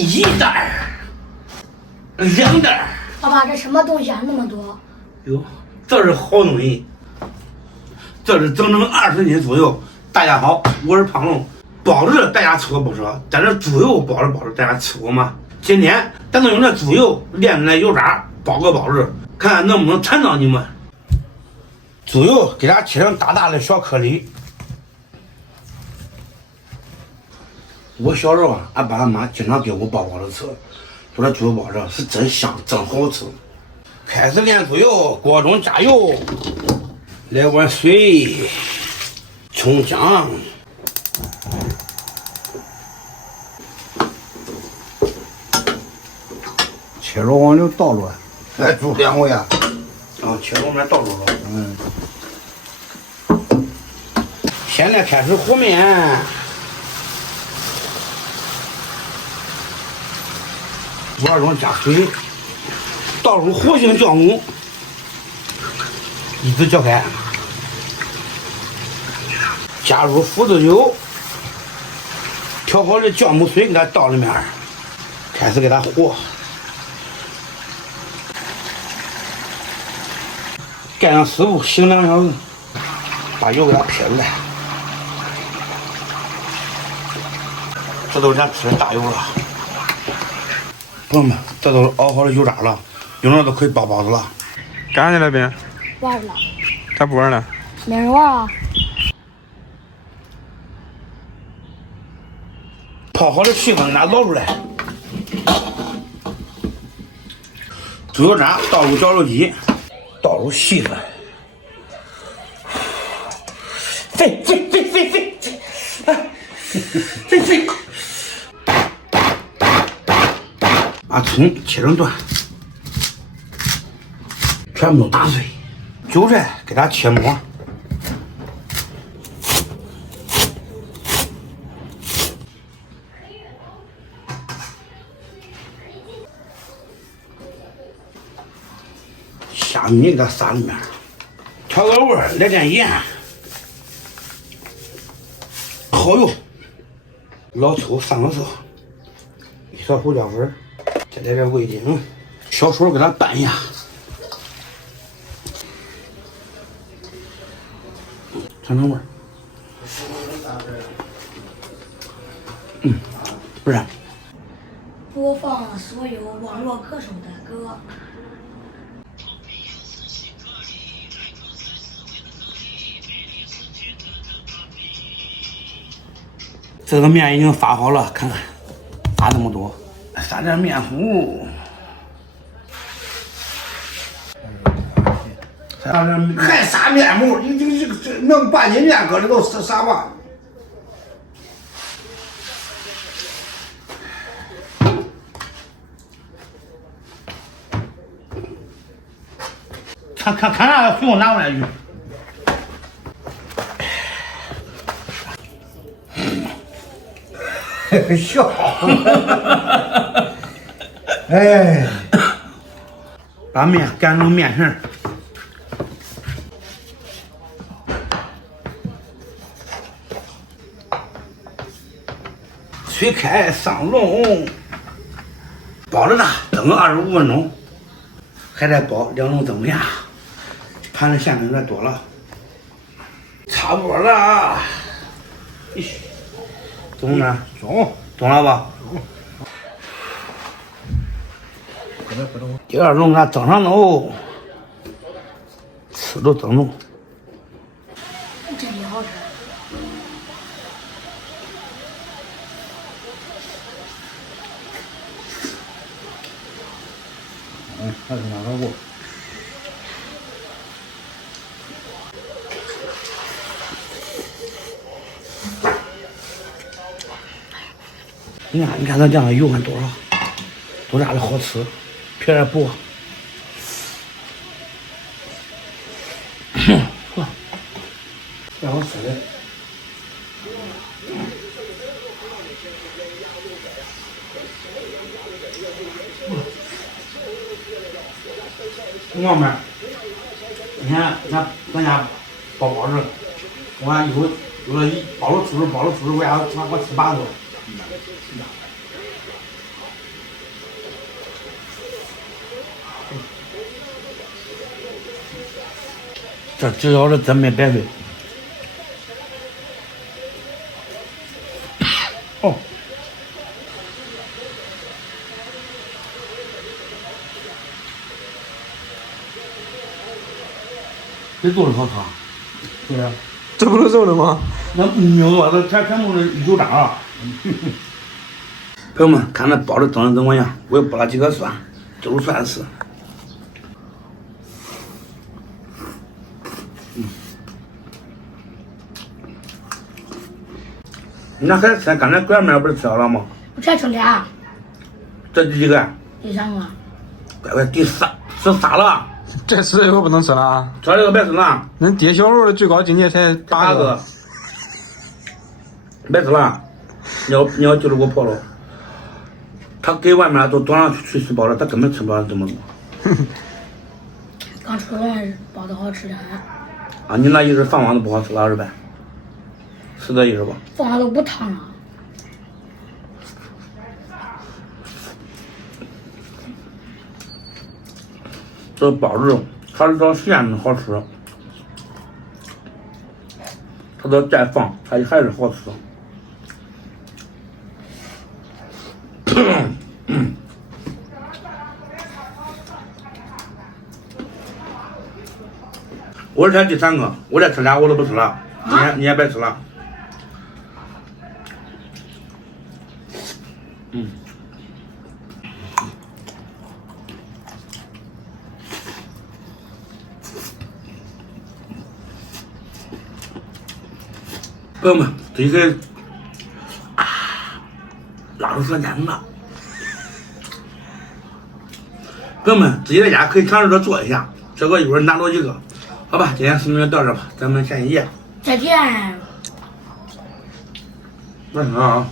一袋，2袋。爸爸，这什么东西啊？那么多？哟，这是好东西，这是整整20斤猪油。大家好，我是胖龙。包子大家吃过不少，但是猪油包子大家吃过吗？今天咱就用这猪油炼出来油渣包个包子，看看能不能馋到你们。猪油给它切成大大的小颗粒。我小时候啊，俺爸俺妈经常给我包子吃，说这猪油包子是真香，真好吃。开始炼猪油，锅中加油，来碗水，葱姜，切肉往里倒入，来煮2回呀。切肉面倒入了。现在开始和面。碗中加水，倒入活性酵母，一直搅开，加入腐子酒，调好的酵母水给它倒里面，开始给它和，盖上师傅醒2小时，把油给它撇出来，这都是咱吃的大油了。朋友们，这都是熬好的油渣了，用了都可以包包子了。干啥去了边？玩了。咋不玩了？没人玩啊。泡好的细粉给它捞出来，猪油渣倒入绞肉机，倒入细粉，飞，把葱切成段，全部都打碎，韭菜给它切末，虾米给它撒里面，调个味儿，来点盐，蚝油，老抽3个色，一勺胡椒粉。再来点味精，小水给它拌一下，尝尝味儿。不是。播放所有网络歌手的歌。这个面已经发好了，看看发这么多。撒点面糊，还撒面糊，你这弄半斤面搁里头撒吧。看啥水我拿过来去。笑，哎，把面擀成面绳，水开上笼，包着它蒸个25分钟，还得包2笼蒸面，盘子馅饼有点多了，差不多了。中呢？中了吧？第2笼给它蒸上喽，吃都蒸笼。这也好吃。还是拿个锅。你看它这样的油看多少，多大的好吃，皮儿薄。让我吃的。同学们，你看咱家包包子，我看有的包了出，我家我吃8个。这只要是真没白费。哦，这做的好汤，是不是？这不是肉的吗？那没有，这全部是油炸了。朋友们，看那包子蒸的怎么样？我又剥了几个蒜，就是蒜丝。你那海鲜刚才拐面不是吃了吗？我才吃俩，这第几个？第三个。乖乖，第三吃仨了，这吃以后不能吃了啊！吃这个别吃了，恁爹小时候的最高境界才8个。别吃了，你要记住给我破了。他给外面都端上去吃包了，他根本吃不了这么多。刚吃完包子好吃的很，啊，你那意思放网都不好吃了是呗？是这意思吧？放了都不烫了。这包子它是找咸的好吃，它都再放，它还是好吃。我是这第三个，我再吃俩我都不吃了，你也别吃了。朋友们，这个拉出舌尖了。朋友们，自己在家可以尝试着做一下，这个一会儿拿多几个。好吧，今天视频就到这吧，咱们下期见。再见。那啥啊。